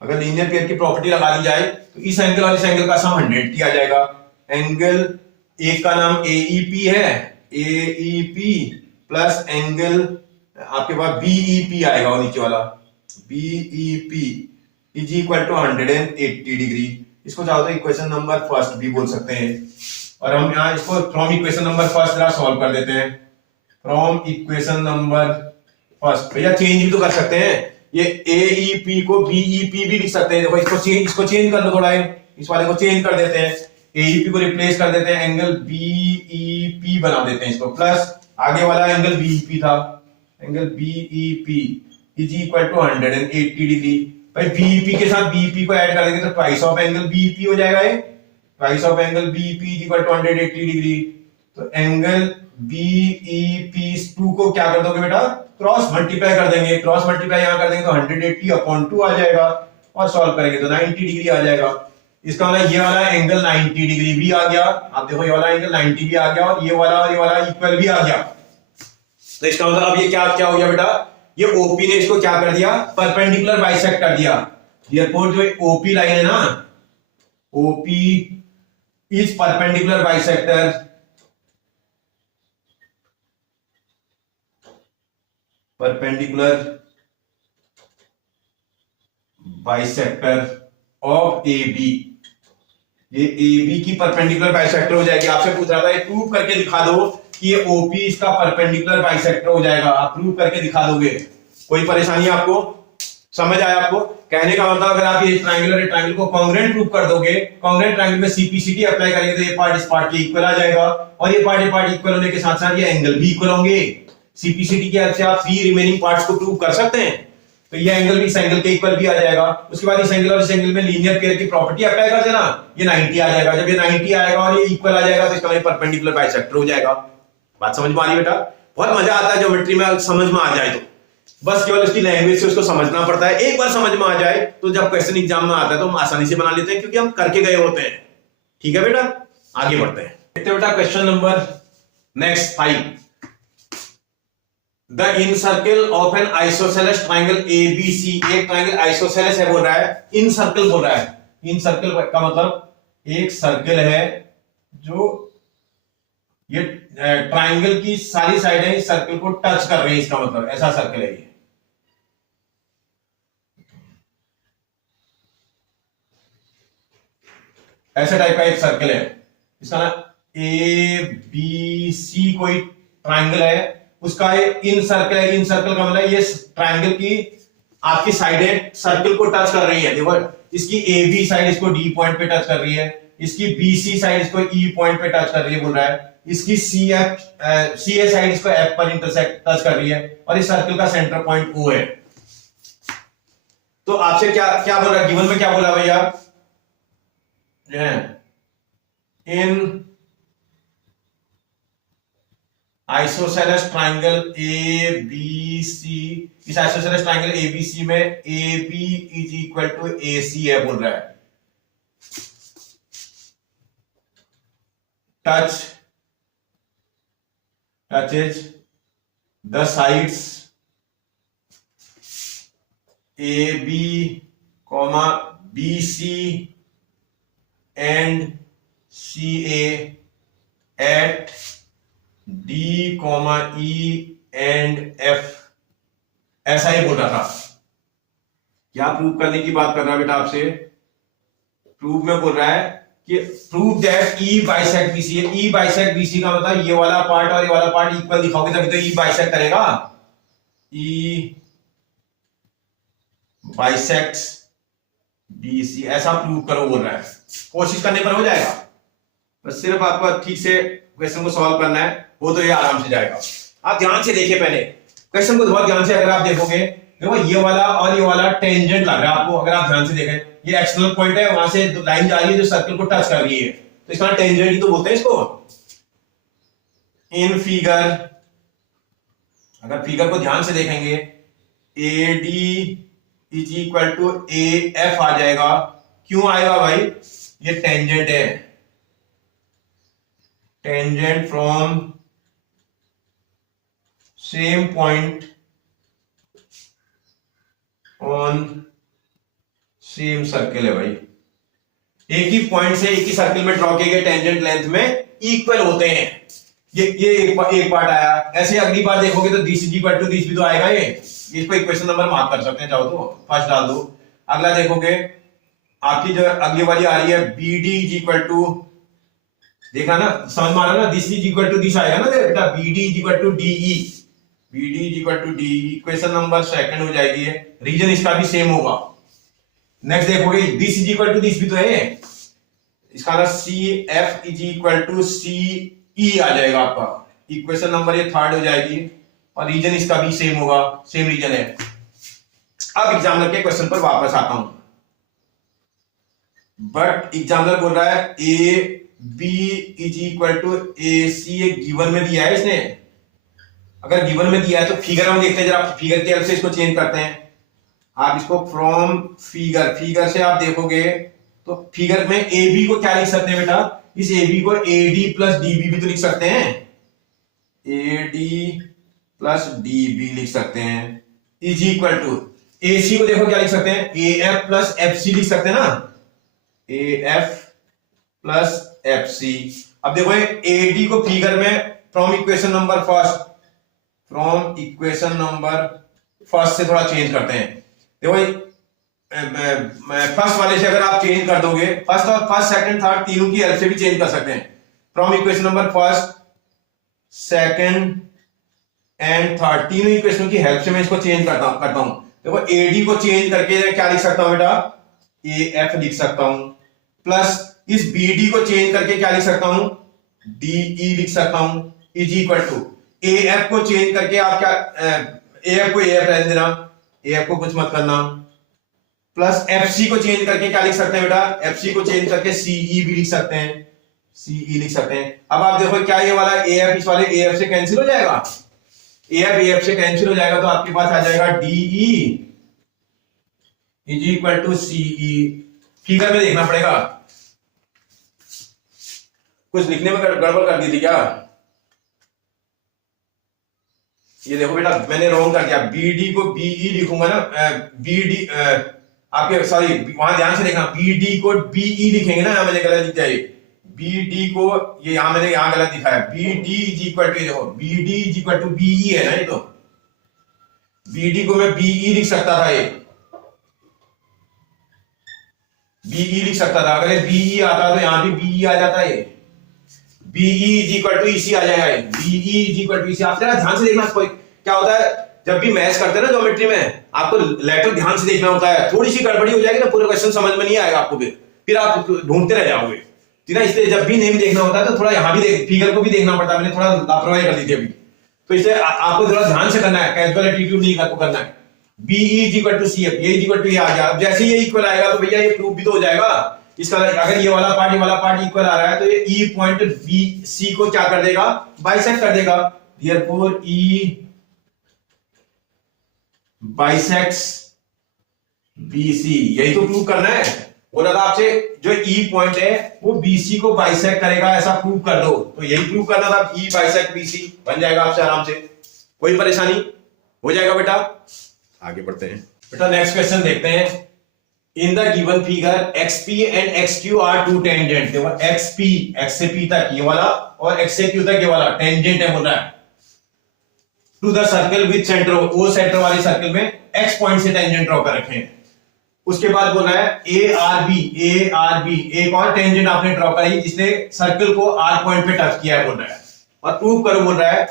अगर लीनियर पेयर की प्रॉपर्टी लगा दी जाए तो इस एंगल और इस एंगल का सम 180 आ जाएगा। एंगल एक का नाम AEP है, AEP प्लस एंगल आपके पास BEP आएगा, और नीचे वाला BEP is equal to 180 degree. इसको चाहो तो इक्वेशन नंबर फर्स्ट भी बोल सकते हैं, और हम यहाँ इसको फ्रॉम इक्वेशन नंबर फर्स्ट जरा सॉल्व कर देते हैं। फ्रॉम इक्वेशन नंबर फर्स्ट, भैया चेंज भी तो कर सकते हैं, ये AEP को BEP भी लिख सकते हैं। देखो इसको चेंज कर लो थोड़ा, इस वाले को चेंज कर देते हैं, AEP को रिप्लेस कर देते हैं, एंगल BEP बना देते हैं इसको, प्लस आगे वाला एंगल BEP था, angle BEP is equal to 180 degree. भाई BEP के साथ BEP को ऐड कर देंगे तो ट्वाइस ऑफ एंगल BEP हो जाएगा, ये twice of angle BEP is equal to 180 degree. तो एंगल BEP2 को क्या कर दोगे बेटा? क्रॉस मल्टीप्लाई कर देंगे, क्रॉस मल्टीप्लाई यहां कर देंगे तो 180/2 आ जाएगा, और सॉल्व करेंगे तो 90 डिग्री आ जाएगा। इसका मतलब ये वाला एंगल 90 डिग्री भी आ गया, आप देखो ये वाला एंगल 90 भी आ गया, और ये वाला इक्वल भी आ गया। तो इसका मतलब अब ये क्या क्या हो गया बेटा? ये OP ने इसको क्या कर दिया? परपेंडिकुलर बाइसेक्ट कर दिया। देयरफॉर जो OP लाइन है ना, OP is perpendicular bisector, perpendicular bisector of AB, ये ए बी की परपेंडिकुलर बाइसेक्टर हो जाएगी। आपसे पूछ रहा था ये प्रूव करके दिखा दो कि ये ओपी इसका परपेंडिकुलर बाइसेक्टर हो जाएगा, आप प्रूव करके दिखा दोगे, कोई परेशानी आपको? समझ आया आपको? कहने का मतलब अगर आप ये ट्रायंगल को कांग्रुएंट प्रूव कर दोगे, कांग्रुएंट ट्रायंगल में सीपीसीटी अप्लाई करेंगे तो ये पार्ट इस पार्ट के इक्वल आ जाएगा, और ये पार्ट इक्वल होने के साथ साथ ये एंगल भी इक्वल होंगे। सीपीसीटी की हेल्प से आप 3 रिमेनिंग पार्ट्स को प्रूव कर सकते हैं, तो ये एंगल भी इस एंगल के इक्वल भी आ जाएगा। उसके बाद इस एंगल और इस एंगल में लीनियर पेयर की प्रॉपर्टी अप्लाई कर देना, ये 90 आ जाएगा। जब ये 90 आएगा और ये इक्वल आ जाएगा तो इसका मतलब परपेंडिकुलर बाइसेक्टर हो जाएगा। बात समझ में आ रही बेटा? बहुत मजा आता है ज्योमेट्री में, समझ में आ जाए तो। बस केवल उसकी लैंग्वेज से उसको समझना पड़ता है। एक बार समझ में आ जाए तो जब क्वेश्चन एग्जाम में आता है तो हम आसानी से बना लेते हैं, क्योंकि हम करके गए होते हैं। ठीक है बेटा, आगे बढ़ते हैं। देखते बेटा question number next 5। The in circle of N isosceles triangle ABC, एक ट्राइंगल आइसोसेलेस है बोल रहा है, इन सर्कल बोल रहा है। इन सर्कल का मतलब एक सर्कल है जो ये ट्राइंगल की सारी साइडें इस सर्कल को टच कर रही है, इसका मतलब ऐसा सर्कल है ये। ऐसे टाइप का एक सर्कल है, इसका नाम ए बी सी कोई ट्राइंगल है, उसका इन सर्कल है। इन सर्कल का मतलब ये ट्राइंगल की आपकी साइडें सर्कल को टच कर रही है। देखो इसकी ए बी साइड इसको डी पॉइंट पे टच कर रही है, इसकी बी सी साइड इसको ई पॉइंट पे टच कर रही है बोल रहा है, इसकी सी ए साइड इसको एफ पर इंटरसेक्ट टच कर रही है, और इस सर्कल का सेंटर पॉइंट ओ है। तो आपसे क्या क्या बोल रहा है गिवन में? क्या बोला भैया? In isosceles triangle A B C, इस isosceles triangle A B C में A B is equal to A C है बोल रहा है। touches the sides AB, BC and CA at D, E and F। ऐसा ही बोल रहा था। क्या प्रूव करने की बात कर रहा है बेटा आपसे? प्रूव में बोल रहा है कि prove that E bisect BC है। E बाइसेक्ट BC का मतलब ये वाला पार्ट और ये वाला पार्ट इक्वल दिखाओगे तभी तो E बाइसेक्ट करेगा। E बाइसेक्ट BC ऐसा प्रूव करो बोल रहा है। कोशिश करने पर हो जाएगा, बस सिर्फ आपको ठीक से क्वेश्चन को सॉल्व करना है, वो तो ये आराम से जाएगा। आप ध्यान से देखिए, पहले क्वेश्चन को बहुत ध्यान से अगर आप देखोगे, देखो ये वाला और ये वाला टेंजेंट लग रहा है आपको। अगर आप ध्यान से देखें, ये एक्सटर्नल पॉइंट है, वहां से लाइन जा रही है जो सर्कल को टच कर रही है, तो इसका टेंजेंट ही तो बोलते हैं इसको। इन फिगर, अगर फिगर को ध्यान से देखेंगे, A D is equal to A F आ जाएगा। क्यों आएगा भाई? ये टेंजेंट है, tangent from same point on same circle है भाई। एक ही पॉइंट से एक ही सर्कल में ड्रॉ किए गए टेंजेंट लेंथ में इक्वल होते हैं। ये एक पार्ट आया। ऐसे अगली बार देखोगे तो this is equal to this भी तो आएगा। ये इसको इक्वेशन नंबर मार्क कर सकते हैं, चाहो तो फर्स्ट डाल दो। अगला देखोगे, आपकी जो अगली वाली आ रही है B D is equal to, देखा ना, समझ में आ रहा ना, this is equal to this आएगा ना बेटा, B D is equal to D E, B D is equal to D. Equation number second हो जाएगी, रीजन इसका भी सेम होगा। नेक्स्ट देखोगे, this is equal to this भी तो है, इसका ना C F is equal to C E आ जाएगा आपका। इक्वेशन नंबर ये थर्ड हो जाएगी, और रीजन इसका भी सेम होगा, सेम रीजन है। अब एग्जामिनर के क्वेश्चन पर वापस आता हूं। बट एग्जामिनर बोल रहा है A B is equal to A C, ये गिवन में दिया है इसने। अगर गिवन में दिया है तो फिगर हम देखते हैं जरा, फिगर की हेल्प से इसको चेंज करते हैं। आप इसको फ्रॉम फिगर से आप देखोगे तो फिगर में ए बी को क्या लिख सकते हैं बेटा? इस ए बी को A D plus D B भी तो लिख सकते हैं, A D plus D B लिख सकते हैं। Is equal to A C को देखो क्या लिख सकते हैं? A F plus F C लिख सकते हैं ना, A F plus F C. अब देखो ए डी को फिगर में फ्रॉम इक्वेशन नंबर फर्स्ट से थोड़ा चेंज करते हैं। देखो फर्स्ट वाले से अगर आप चेंज कर दोगे, फर्स्ट सेकंड थर्ड तीनों की हेल्प से भी चेंज कर सकते हैं। From equation number first second and third तीनों इक्वेशन की हेल्प से मैं इसको चेंज करता हूं। देखो एडी को चेंज करके क्या लिख सकता हूं बेटा, ए एफ लिख सकता हूं, प्लस इस बीडी को चेंज करके क्या लिख सकता हूं, डीई लिख सकता हूं, is equal to A F को चेंज करके आप क्या, ए एफ को ए एफ रहने देना, ए एफ को कुछ मत करना, प्लस एफ सी को चेंज करके क्या लिख सकते हैं बेटा, एफ सी को चेंज करके सीई भी लिख सकते हैं, सीई लिख सकते हैं। अब आप देखो क्या ये वाला ए एफ इस वाले ए एफ से कैंसिल हो जाएगा, ए एफ से कैंसिल हो जाएगा, तो आपके पास आ जाएगा DE is equal to CE. Figure में देखना पड़ेगा, कुछ लिखने में गड़बड़ कर दी थी क्या, ये देखो बेटा मैंने रॉन्ग कर दिया, बीडी को बीई लिखूंगा ना, बीडी आपके सॉरी वहां ध्यान से देखना, बीडी को बीई लिखेंगे ना, मैंने गलत लिख दिया, बीडी को ये यहां मैंने यहां गलत दिखाया, बीडी इज इक्वल टू, देखो BD is equal to BE है ना, ये तो बीडी को मैं बीई लिख सकता था, ये बीई लिख सकता था, अगर बीई आता तो यहां भी बीई आ जाता है, बीई इज इक्वल टू इसी आ जाएगा, बीई इज इक्वल टू इसी। आप जरा ध्यान से देखना, क्या होता है जब भी मैथ्स करते हैं ना ज्योमेट्री में, आपको लेटर ध्यान से देखना होता है, थोड़ी सी गड़बड़ी हो जाएगी ना पूरा क्वेश्चन समझ में नहीं आएगा आपको, फिर आप ढूंढते रह जाओगे, ठीक है। इसलिए जब भी नेम देखना होता है तो थोड़ा यहाँ भी फिगर को भी देखना पड़ता है, मैंने थोड़ा लापरवाही कर दी थी अभी, तो इसलिए आपको थोड़ा ध्यान से करना है, कैजुअल एटीट्यूड नहीं आपको करना है। BE is equal to C F, ये इज इक्वल टू ये आ गया, अब जैसे ये इक्वल आएगा तो भैया ये प्रूफ भी तो हो जाएगा इसका, अगर ये वाला पार्ट इक्वल आ रहा है तो ये ई पॉइंट बी सी को क्या कर देगा, बाइसेक्ट कर देगा, देयरफॉर ई बाइसेक्ट्स बीसी, यही तो प्रूव करना है। और अगर आपसे जो ई पॉइंट है वो बीसी को बाइसेक्ट करेगा ऐसा प्रूव कर दो, तो यही प्रूव करना था, ई बाइसेक्ट बीसी बन जाएगा आपसे आराम से, कोई परेशानी हो जाएगा बेटा। आगे बढ़ते हैं बेटा, नेक्स्ट क्वेश्चन देखते हैं। In the given figure XP and XQ are two tangent, देखो XP x से p तक ये वाला और x से q तक ये वाला टेंजेंट है बोल रहा है, to the circle with centre, O centre वाले सर्कल में x पॉइंट से टेंजेंट ड्रॉ कर रखे हैं। उसके बाद बोल रहा है ARB एक और टेंजेंट आपने ड्रॉ कराई जिसने सर्कल को R पॉइंट पे टच किया है बोल रहा है, और प्रूव करो बोल रहा है,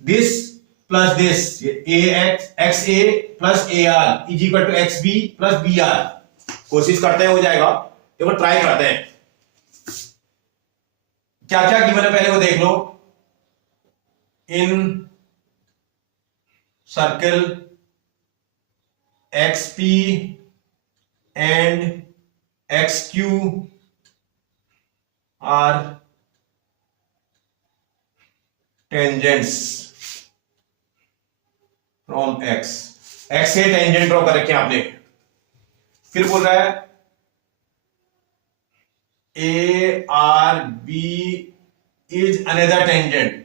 this plus this XA plus AR is equal to XB plus BR। कोशिश करते हैं हो जाएगा, देखो ट्राई करते हैं, क्या क्या गिवन है पहले वो देख लो। In circle XP and XQ are tangents from X से टेंजेंट ड्रॉ कर रखे आपने। फिर बोल रहा है ARB is another tangent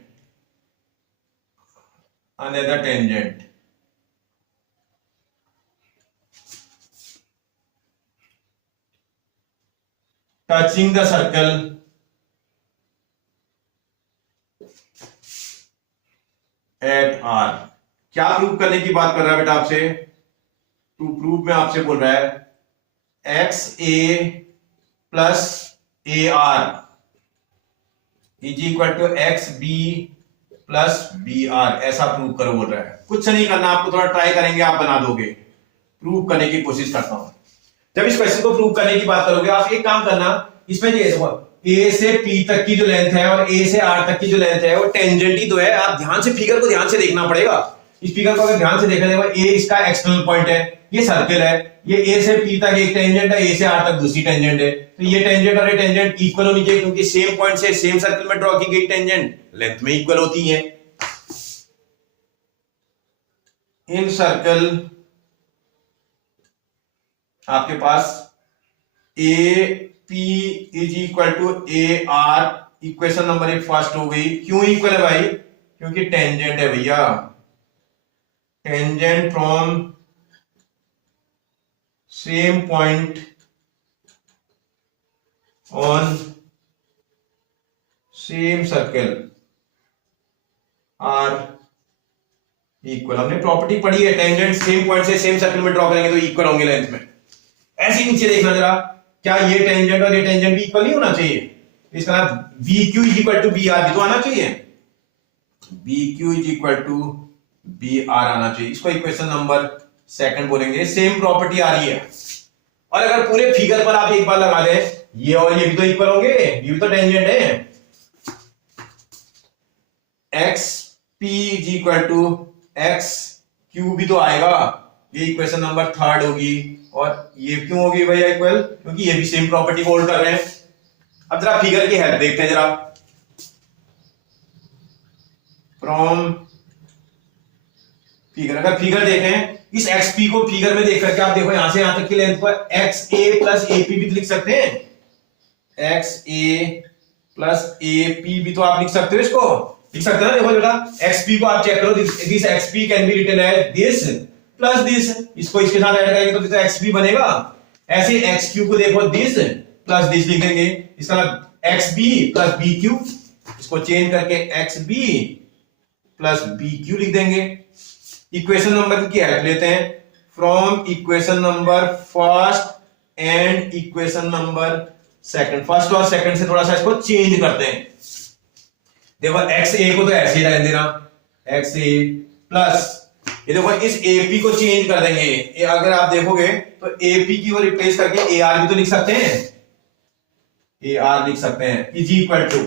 touching the circle at R। क्या प्रूव करने की बात कर रहा है बेटा आपसे, टू प्रूव में आपसे बोल रहा है XA plus AR is equal to XB plus BR, ऐसा प्रूव करो बोल रहा है। कुछ नहीं करना आपको, थोड़ा ट्राई करेंगे आप बना दोगे, प्रूव करने की कोशिश करता हूं। जब इस क्वेश्चन को प्रूव करने की बात करोगे आप एक काम करना, इसमें ये देखो A से P तक की जो लेंथ है और A से R तक की जो लेंथ है वो टेंजेंट ही तो है, आप ध्यान से फिगर को ध्यान से देखना पड़ेगा। इस फिगर को अगर ध्यान से देखा जाए, A इसका एक्सटर्नल पॉइंट है, ये सर्कल है, ये A से P तक एक टेंजेंट है, A से R तक दूसरी टेंजेंट है, तो ये टेंजेंट और ये टेंजेंट इक्वल होनी चाहिए, क्योंकि सेम पॉइंट से सेम सर्कल में ड्रॉ की गई टेंजेंट लेंथ में इक्वल होती है। इन सर्कल आपके पास AP is equal to AR, equation number 1 first हो गई। क्यों इक्वल है भाई, क्योंकि टेंजेंट है भैया, tangent from same point on same circle are equal. हमने प्रॉपर्टी पढ़ी है, टेंजेंट सेम पॉइंट से सेम सर्कल में ड्रॉ करेंगे तो इक्वल होंगे लेंथ में। ऐसे नीचे देखना जरा, क्या ये टेंजेंट और ये टेंजेंट भी इक्वल नहीं होना चाहिए? इसका B Q is equal to B R भी तो आना चाहिए, B Q is equal to B R आना चाहिए। इसको इक्वेशन नंबर सेकंड बोलेंगे। सेम प्रॉपर्टी आ रही है, और अगर पूरे फिगर पर आप एक बार लगा दें, ये और ये भी तो इक्वल होंगे, ये भी तो टेंजेंट है। X P is equal to X Q भी तो आएगा, ये इक्वेशन नंबर थर्ड होगी। और ये क्यों होगी भैया इक्वल? क्योंकि ये भी सेम प्रॉपर्टी को होल्ड कर रहे हैं। अब जरा फिगर की हेल्प देखते हैं जरा। फ्रॉम फिगर, अगर फिगर देखें, इस एक्स पी को फिगर में देख करके आप देखो, यहां से यहां तक की लेंथ पर x A plus A P भी लिख सकते हैं, x A plus A P भी तो आप लिख सकते हो, इसको लिख सकते हैं ना। देखो बेटा, एक्स पी को आप चेक करो, this X P can be written as this plus this, इसको इसके साथ ऐड करेंगे तो कितना एक्स पी बनेगा। ऐसे एक्स क्यू को देखो, दिस प्लस दिस लिख देंगे, इसका मतलब X B plus B Q, इसको चेंज करके X B plus B Q लिख देंगे। इक्वेशन नंबर की हेल्प लेते हैं, from equation number first and equation number second. First और सेकंड से थोड़ा सा इसको चेंज करते हैं। देखो एक्स ए को तो ऐसे ही रहने देना, एक्स ए प्लस, ये देखो इस एपी को चेंज कर देंगे। अगर आप देखोगे तो एपी की वो रिप्लेस करके ए आर भी तो लिख सकते हैं, ए आर लिख सकते हैं, इज इक्वल टू,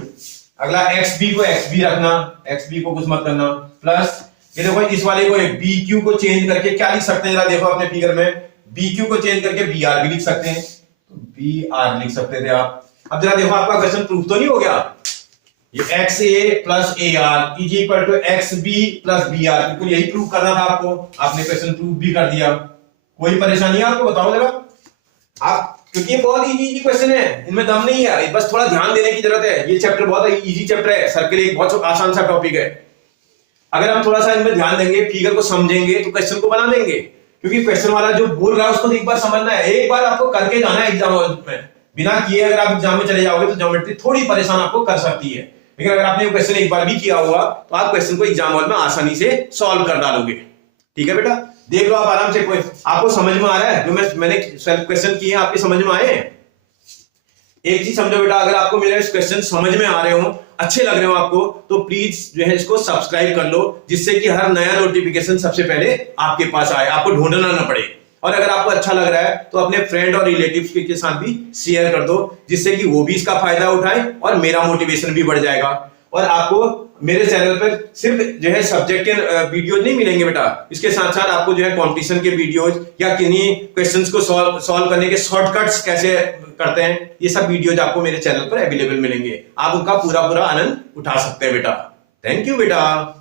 अगला एक्स बी को एक्स बी रखना, एक्स बी को कुछ मत करना, प्लस ये देखो इस वाले को बी क्यू को चेंज करके क्या लिख सकते हैं, जरा देखो अपने फिगर में, बी क्यू को चेंज करके बी आर भी लिख सकते हैं, तो बी आर लिख सकते थे आप। अब जरा देखो आपका क्वेश्चन प्रूफ तो नहीं हो गया? ये X A plus A R is equal to X B plus B R, बिल्कुल यही प्रूफ करना था आपको, आपने क्वेश्चन प्रूफ भी कर दिया। कोई परेशानी है आपको? बताओ जरा आप, क्योंकि ये बहुत इजी क्वेश्चन है, इनमें दम नहीं है, बस थोड़ा ध्यान देने की जरूरत है। ये चैप्टर बहुत इजी चैप्टर है, सर्किल एक बहुत आसान सा टॉपिक है। अगर हम थोड़ा सा इनमें ध्यान देंगे, फिगर को समझेंगे, तो क्वेश्चन को बना देंगे। क्योंकि क्वेश्चन वाला जो बोल रहा है उसको एक बार समझना है, एक बार आपको करके जाना है एग्जाम में। बिना किए अगर आप एग्जाम में चले जाओगे तो ज्योमेट्री थोड़ी परेशान आपको कर सकती है, लेकिन अगर आपने क्वेश्चन एक बार भी किया हुआ तो आप क्वेश्चन को एग्जाम हॉल में आसानी से सॉल्व कर डालोगे। ठीक है बेटा, देख लो आप आराम से। कोई आपको समझ में आ रहा है? जो मैंने क्वेश्चन किए हैं आपके समझ में आए हैं? एक चीज समझो बेटा, अगर आपको मेरे क्वेश्चन समझ में आ रहे हो, अच्छे लग रहे हो आपको, तो प्लीज जो है इसको सब्सक्राइब कर लो, जिससे कि हर नया नोटिफिकेशन सबसे पहले आपके पास आए, आपको ढूंढना ना पड़े। और अगर आपको अच्छा लग रहा है तो अपने फ्रेंड और रिलेटिव्स के साथ भी शेयर कर दो, जिससे कि वो भी इसका फायदा उठाए और मेरा मोटिवेशन भी बढ़ जाएगा। और आपको मेरे चैनल पर सिर्फ जो है सब्जेक्ट के वीडियोज नहीं मिलेंगे बेटा, इसके साथ साथ आपको जो है कंपटीशन के वीडियोज या किन्हीं क्वेश्चंस को सॉल्व करने के शॉर्टकट्स कैसे करते हैं, ये सब वीडियोज आपको मेरे चैनल पर अवेलेबल मिलेंगे। आप उनका पूरा आनंद उठा सकते हैं बेटा। थैंक यू बेटा।